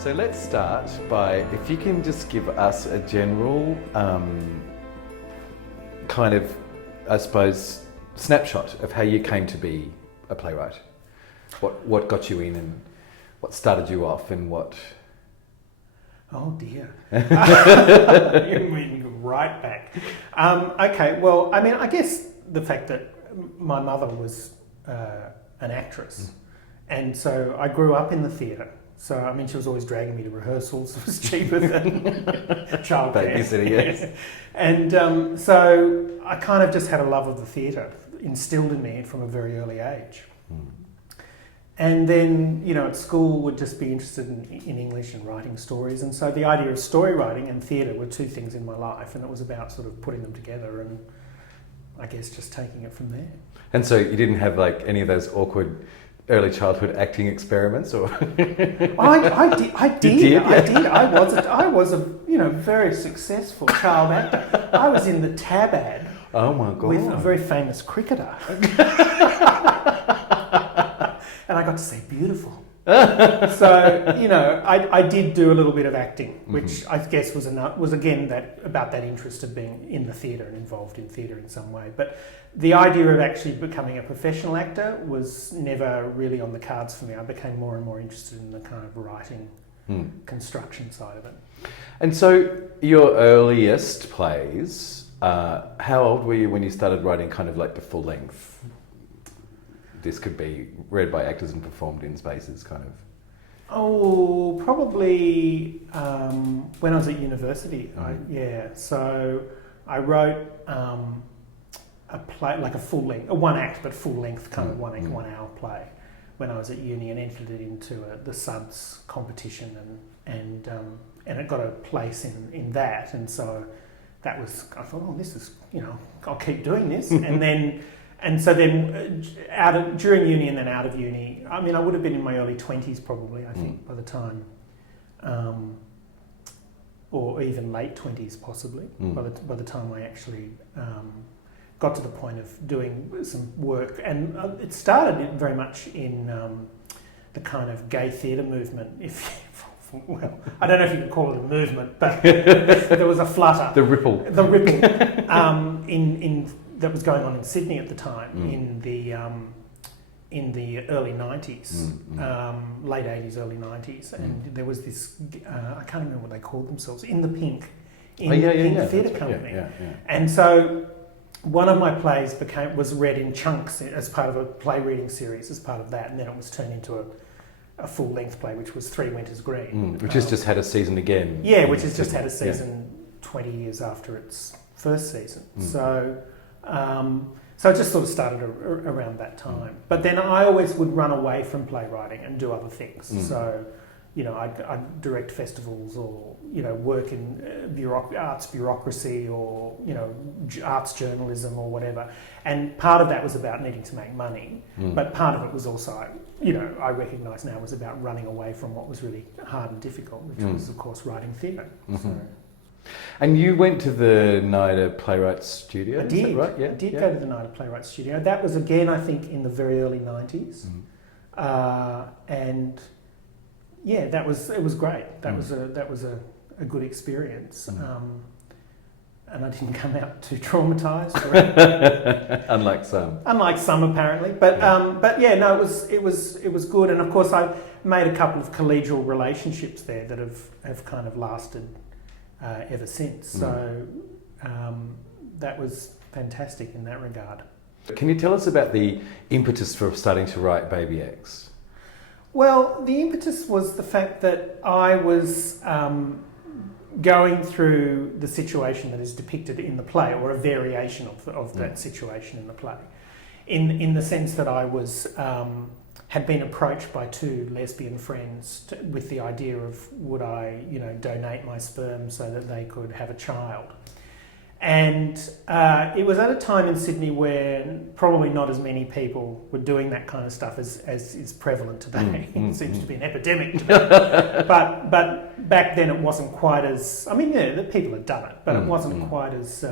So let's start by, if you can just give us a general kind of, I suppose, snapshot of how you came to be a playwright. What got you in and what started you off and what... Oh dear. You mean right back. Okay, well, I mean, I guess the fact that my mother was an actress, and so I grew up in the theatre. So, I mean, she was always dragging me to rehearsals. It was cheaper than childcare. Babysitting, yes. And so I kind of just had a love of the theatre instilled in me from a very early age. And then, you know, at school would just be interested in English and writing stories. And so the idea of story writing and theatre were two things in my life, and it was about sort of putting them together and I guess just taking it from there. And so you didn't have like any of those awkward early childhood acting experiments, or? I did. I was a very successful child actor. I was in the Tab ad. Oh my God. With a very famous cricketer. And I got to say beautiful. So, you know, I did do a little bit of acting, which I guess was again about that interest of being in the theatre and involved in theatre in some way. But the idea of actually becoming a professional actor was never really on the cards for me. I became more and more interested in the kind of writing, construction side of it. And so your earliest plays, how old were you when you started writing kind of like the full length? This could be read by actors and performed in spaces, kind of. Oh, probably when I was at university. So I wrote a play, like a full length, a one act but full length kind of 1 hour play when I was at uni, and entered it into the SUDS competition, and it got a place in that, and so that was, I thought, oh, this is, you know, I'll keep doing this, And so then during uni and then out of uni, I mean, I would have been in my early 20s probably, I think, by the time, or even late 20s possibly, by the time I actually got to the point of doing some work. And it started very much in the kind of gay theatre movement, well, I don't know if you could call it a movement, but there was a flutter. The ripple. That was going on in Sydney at the time, in the early 90s, late 80s, early 90s, and there was this, I can't remember what they called themselves, In the Pink, the theatre company. Yeah. And so one of my plays was read in chunks as part of a play reading series, as part of that, and then it was turned into a full-length play, which was Three Winters Green. Which has just had a season again. Yeah, which has just had a season 20 years after its first season. So it just sort of started around that time. But then I always would run away from playwriting and do other things. So, you know, I'd direct festivals, or, you know, work in arts bureaucracy, or, you know, arts journalism or whatever. And part of that was about needing to make money. But part of it was also, you know, I recognise now, was about running away from what was really hard and difficult, which was, of course, writing theatre. So. And you went to the NIDA Playwright Studio, I did. Is that right? Yeah. I did go to the NIDA Playwright Studio. That was, again, I think, in the very early 90s. And yeah, it was great. That was a good experience. And I didn't come out too traumatised. Unlike some. Unlike some, apparently. But yeah, no, it was good. And of course, I made a couple of collegial relationships there that have kind of lasted ever since. So that was fantastic in that regard. Can you tell us about the impetus for starting to write BabyX? Well, the impetus was the fact that I was going through the situation that is depicted in the play, or a variation of that situation in the play, in the sense that I was had been approached by two lesbian friends with the idea of, would I, you know, donate my sperm so that they could have a child. And it was at a time in Sydney where probably not as many people were doing that kind of stuff as is prevalent today. It seems to be an epidemic today. but back then it wasn't quite as... I mean, yeah, the people had done it, but it wasn't quite as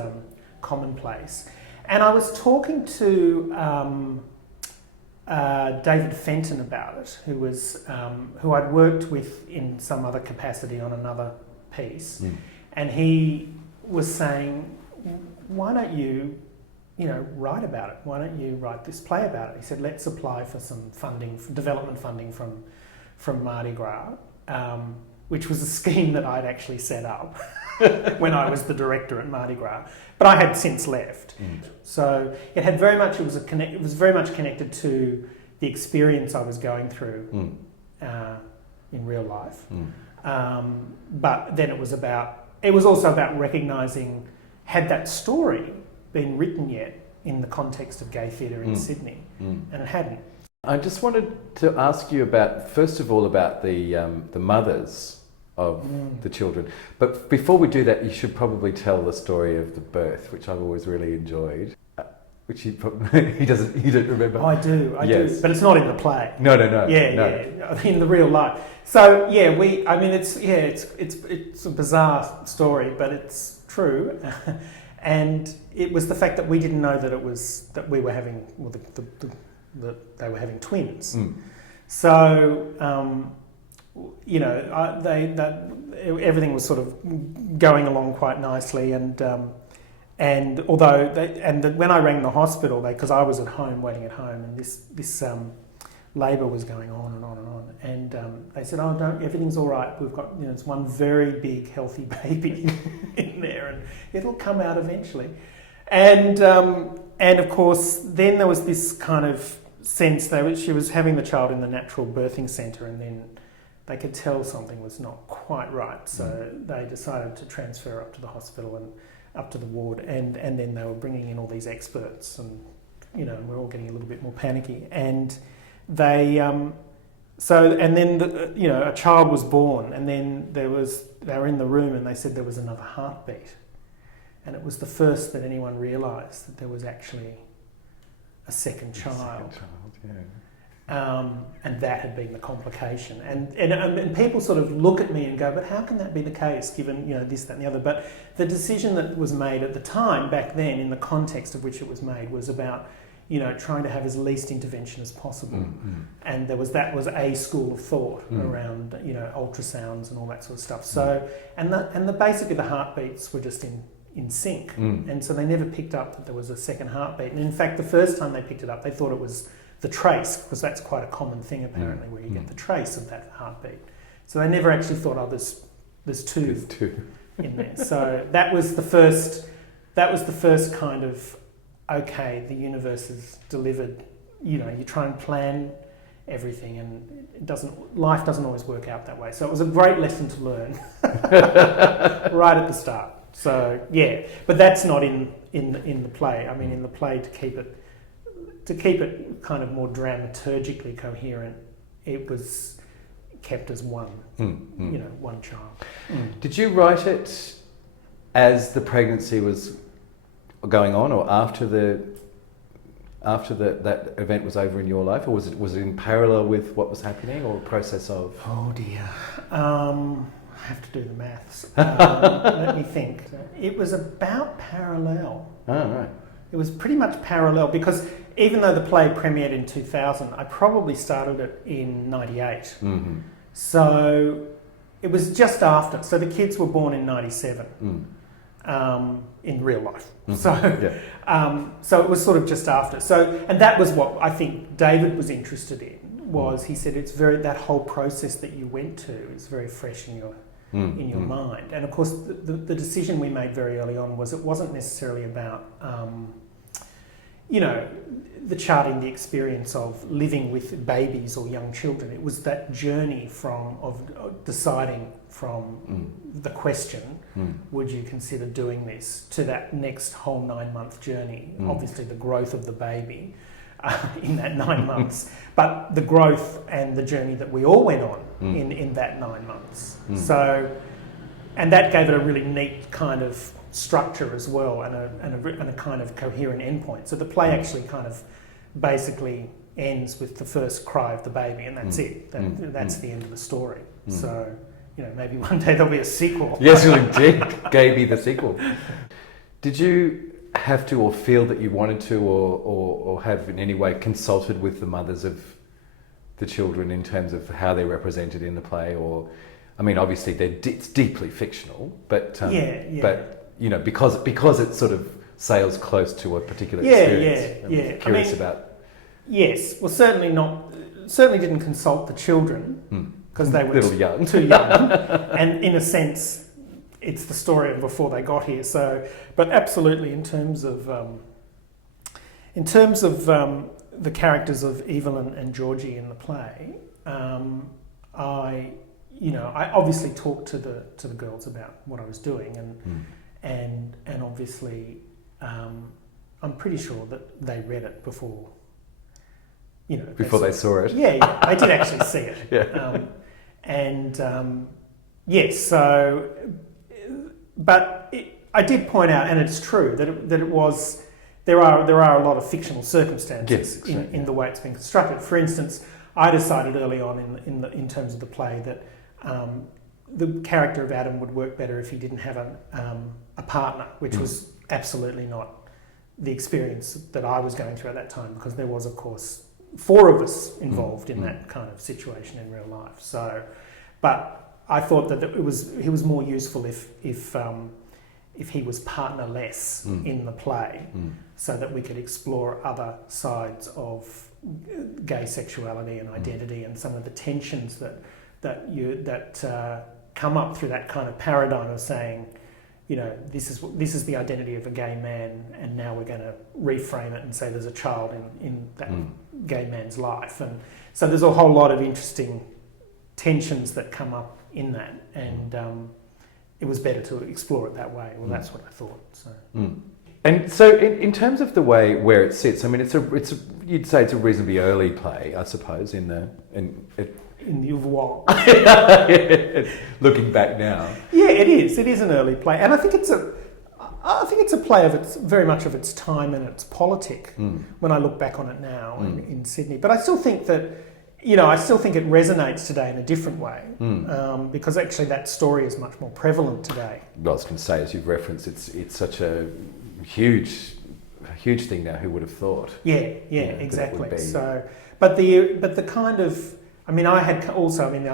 commonplace. And I was talking to David Fenton about it, who I'd worked with in some other capacity on another piece, and he was saying, "Why don't you, write about it? Why don't you write this play about it?" He said, "Let's apply for some funding, development funding from Mardi Gras," which was a scheme that I'd actually set up when I was the director at Mardi Gras, but I had since left. So it had very much, it was very much connected to the experience I was going through in real life. But then it was also about recognising, had that story been written yet in the context of gay theatre in Sydney? And it hadn't. I just wanted to ask you about, first of all, about the mothers of the children. But before we do that, you should probably tell the story of the birth, which I've always really enjoyed. Which he probably, you don't remember. I do, but it's not in the play. No. Yeah, in the real life. So it's a bizarre story, but it's true. And it was the fact that we didn't know that we were having, that they were having twins. So everything was sort of going along quite nicely, and although when I rang the hospital, because I was at home waiting at home, and this labour was going on and on and on, and they said, "Oh, don't, everything's all right. We've got it's one very big healthy baby in there, and it'll come out eventually." And of course, then there was this kind of sense that she was having the child in the natural birthing centre, and then they could tell something was not quite right, so they decided to transfer her up to the hospital and up to the ward, and then they were bringing in all these experts, and we're all getting a little bit more panicky, and they then a child was born, and then they were in the room, and they said there was another heartbeat, and it was the first that anyone realised that there was actually a second child. And that had been the complication, and people sort of look at me and go, "But how can that be the case, given this, that, and the other?" But the decision that was made at the time, back then, in the context of which it was made, was about trying to have as least intervention as possible, and that was a school of thought around ultrasounds and all that sort of stuff. So basically the heartbeats were just in sync, and so they never picked up that there was a second heartbeat. And in fact, the first time they picked it up, they thought it was the trace, because that's quite a common thing apparently, where you get the trace of that heartbeat. So they never actually thought, "Oh, there's two in there." So that was the first kind of, okay, the universe has delivered. You try and plan everything, and life doesn't always work out that way. So it was a great lesson to learn right at the start. So yeah, but that's not in the play. I mean, in the play, to keep it kind of more dramaturgically coherent, it was kept as one, one child. Did you write it as the pregnancy was going on, or after that event was over in your life, or was it in parallel with what was happening, or a process of? Oh dear, I have to do the maths. Let me think. It was about parallel. Oh right. It was pretty much parallel, because even though the play premiered in 2000, I probably started it in 98. So it was just after. So the kids were born in 97 in real life. So it was sort of just after. So, and that was what I think David was interested in, was he said it's that whole process that you went to is very fresh in your mind. And of course, the decision we made very early on was it wasn't necessarily about, the charting the experience of living with babies or young children. It was that journey of deciding from the question, would you consider doing this, to that next whole 9-month journey. Obviously the growth of the baby in that 9 months, but the growth and the journey that we all went on in that 9 months. So, and that gave it a really neat kind of structure as well, and a kind of coherent endpoint. So the play actually kind of basically ends with the first cry of the baby, and that's it. That's the end of the story. So, maybe one day there'll be a sequel. Yes, indeed. Gaby the sequel. Did you have to or feel that you wanted to or have in any way consulted with the mothers of the children in terms of how they're represented in the play? Or, I mean, obviously it's deeply fictional, but but you know, because it sort of sails close to a particular experience. I'm curious about. Yes, well, certainly didn't consult the children because they were little young, too young, and in a sense, it's the story of before they got here. So, but absolutely, in terms of the characters of Evelyn and Georgie in the play, I obviously talked to the girls about what I was doing, and obviously, I'm pretty sure that they read it before. Before they saw it. Yeah, I did actually see it. Yeah. Yes. So, but I did point out, and it's true that it was. There are a lot of fictional circumstances in the way it's been constructed. For instance, I decided early on in terms of the play that the character of Adam would work better if he didn't have a partner, which was absolutely not the experience that I was going through at that time, because there was, of course, 4 of us involved in that kind of situation in real life. So, but I thought that he was more useful if he was partnerless in the play, so that we could explore other sides of gay sexuality and identity and some of the tensions that come up through that kind of paradigm of saying, this is the identity of a gay man, and now we're going to reframe it and say there's a child in that gay man's life. And so there's a whole lot of interesting tensions that come up in that, and it was better to explore it that way. Well, that's what I thought. So. And so, in terms of the way where it sits, I mean, you'd say it's a reasonably early play, I suppose, in the oeuvre. Looking back now. Yeah, it is. It is an early play, and I think it's a play of very much of its time and its politic. When I look back on it now in Sydney, but I still think that. It resonates today in a different way, because actually that story is much more prevalent today. I was going to say, as you've referenced, it's such a huge thing now. Who would have thought? Yeah, exactly. So, but the kind of, I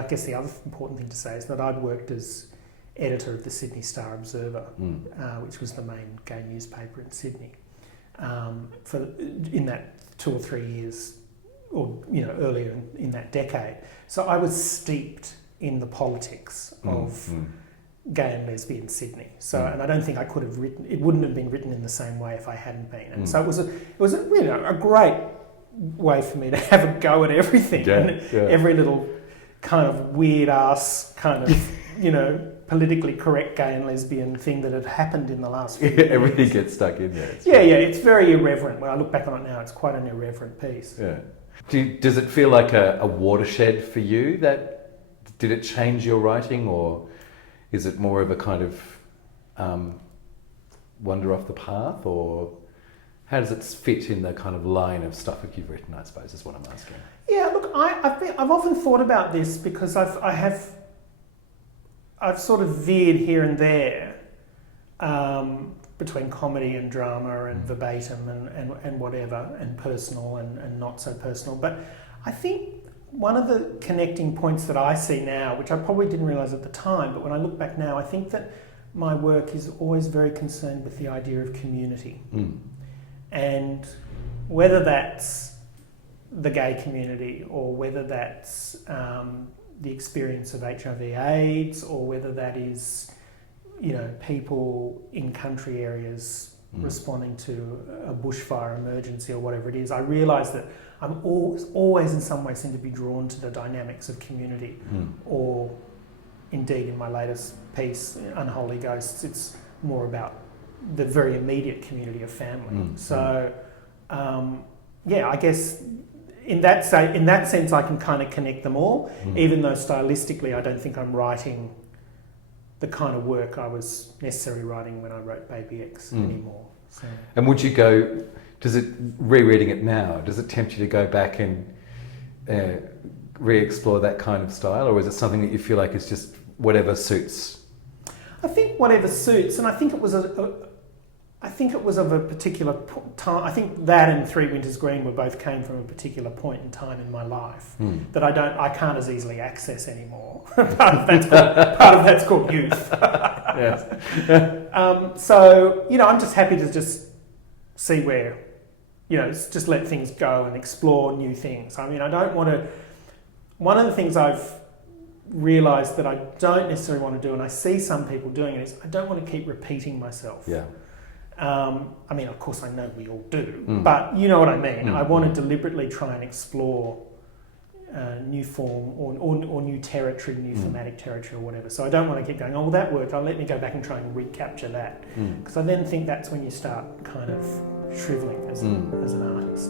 guess the other important thing to say is that I'd worked as editor of the Sydney Star Observer, which was the main gay newspaper in Sydney, in that 2 or 3 years. Or earlier in that decade. So I was steeped in the politics of gay and lesbian Sydney. So and I don't think I could have written. It wouldn't have been written in the same way if I hadn't been. And so it was a great way for me to have a go at everything. Every little kind of weird ass kind of politically correct gay and lesbian thing that had happened in the last few years. Everything gets stuck in there. It's very irreverent. When I look back on it now, it's quite an irreverent piece. Yeah. Does it feel like a watershed for you? Did it change your writing, or is it more of a kind of wander off the path, or how does it fit in the kind of line of stuff that you've written, I suppose, is what I'm asking. Yeah, look, I've often thought about this because I've sort of veered here and there between comedy and drama and verbatim and whatever, and personal and not so personal. But I think one of the connecting points that I see now, which I probably didn't realise at the time, but when I look back now, I think that my work is always very concerned with the idea of community. And whether that's the gay community, or whether that's the experience of HIV/AIDS, or whether that is people in country areas responding to a bushfire emergency or whatever it is, I realise that I'm always in some way seem to be drawn to the dynamics of community. Or indeed in my latest piece, Unholy Ghosts, it's more about the very immediate community of family. So, I guess in that sense I can kind of connect them all, even though stylistically I don't think I'm writing the kind of work I was necessarily writing when I wrote BabyX anymore. So. And rereading it now, does it tempt you to go back and re-explore that kind of style, or is it something that you feel like is just whatever suits? I think whatever suits, and I think it was I think it was of a particular time. I think that and Three Winters Green came from a particular point in time in my life that I can't as easily access anymore. part of that's called youth. Yes. So, I'm just happy to just see where, just let things go and explore new things. I mean, I don't want to... One of the things I've realised that I don't necessarily want to do, and I see some people doing it, is I don't want to keep repeating myself. Yeah. I mean, of course, I know we all do, but you know what I mean. I want to deliberately try and explore new form or new territory, new thematic territory or whatever. So I don't want to keep going, that worked, let me go back and try and recapture that. Because I then think that's when you start kind of shrivelling as an artist.